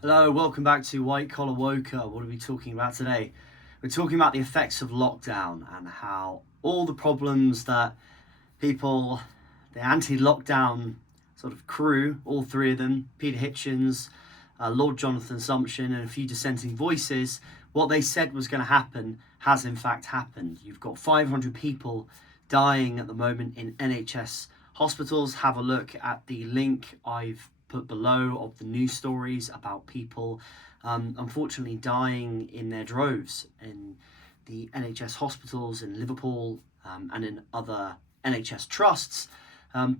Hello, welcome back to White Collar Woker. What are we talking about today? We're talking about the effects of lockdown and how all the problems that people, the anti-lockdown sort of crew, all three of them, Peter Hitchens, Lord Jonathan Sumption and a few dissenting voices, what they said was going to happen has in fact happened. You've got 500 people dying at the moment in NHS hospitals. Have a look at the link I've put below of the news stories about people unfortunately dying in their droves in the NHS hospitals in Liverpool and in other NHS trusts.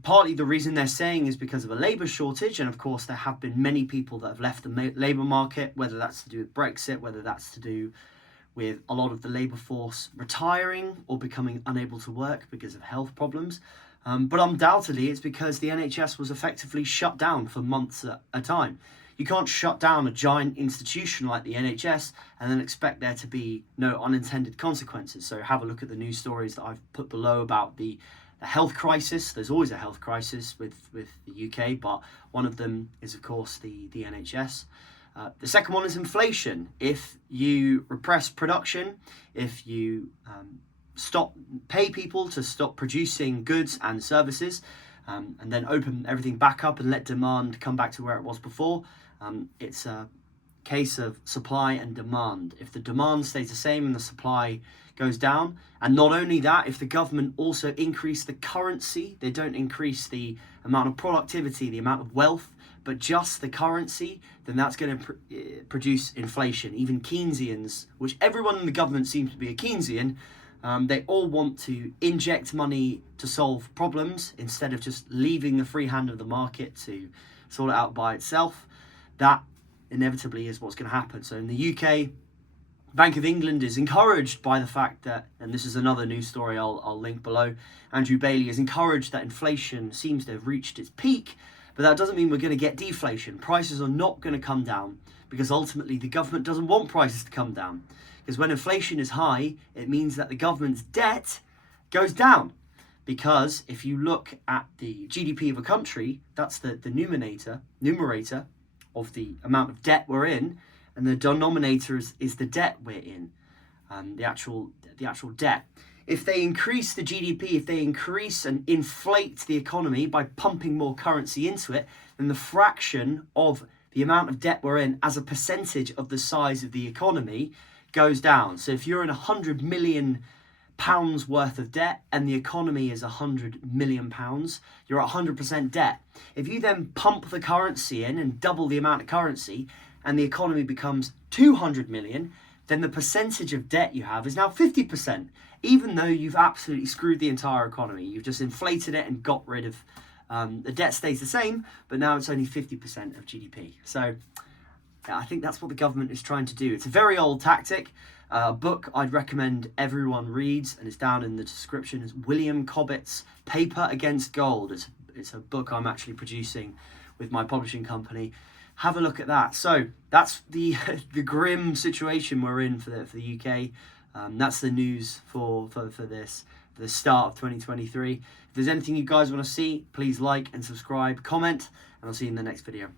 Partly the reason they're saying is because of a labour shortage, and of course there have been many people that have left the labour market, whether that's to do with Brexit, whether that's to do with a lot of the labour force retiring or becoming unable to work because of health problems. But undoubtedly it's because the NHS was effectively shut down for months at a time. You can't shut down a giant institution like the NHS and then expect there to be no unintended consequences. So have a look at the news stories that I've put below about the health crisis. There's always a health crisis with the UK, but one of them is, of course, the NHS. The second one is inflation. If you repress production, if you pay people to stop producing goods and services, and then open everything back up and let demand come back to where it was before, it's a case of supply and demand. If the demand stays the same and the supply goes down, and not only that, if the government also increase the currency, they don't increase the amount of productivity, the amount of wealth, but just the currency, then that's going to produce inflation. Even Keynesians, which everyone in the government seems to be a Keynesian, they all want to inject money to solve problems instead of just leaving the free hand of the market to sort it out by itself. That inevitably is what's going to happen. So in the UK, Bank of England is encouraged by the fact that, and this is another news story I'll link below, Andrew Bailey is encouraged that inflation seems to have reached its peak, but that doesn't mean we're going to get deflation. Prices are not going to come down because ultimately the government doesn't want prices to come down. Because when inflation is high, it means that the government's debt goes down. Because if you look at the GDP of a country, that's the numerator of the amount of debt we're in, and the denominator is the debt we're in, the actual debt. If they increase the GDP, if they increase and inflate the economy by pumping more currency into it, then the fraction of the amount of debt we're in as a percentage of the size of the economy goes down. So if you're in £100 million worth of debt and the economy is £100 million, you're at 100% debt. If you then pump the currency in and double the amount of currency and the economy becomes 200 million, then the percentage of debt you have is now 50%, even though you've absolutely screwed the entire economy. You've just inflated it and got rid of the debt stays the same, but now it's only 50% of GDP. So I think that's what the government is trying to do. It's a very old tactic. A book I'd recommend everyone reads, and it's down in the description, is William Cobbett's Paper Against Gold. It's a book I'm actually producing with my publishing company. Have a look at that. So that's the grim situation we're in for the UK. That's the news for the start of 2023. If there's anything you guys want to see, please like and subscribe, comment, and I'll see you in the next video.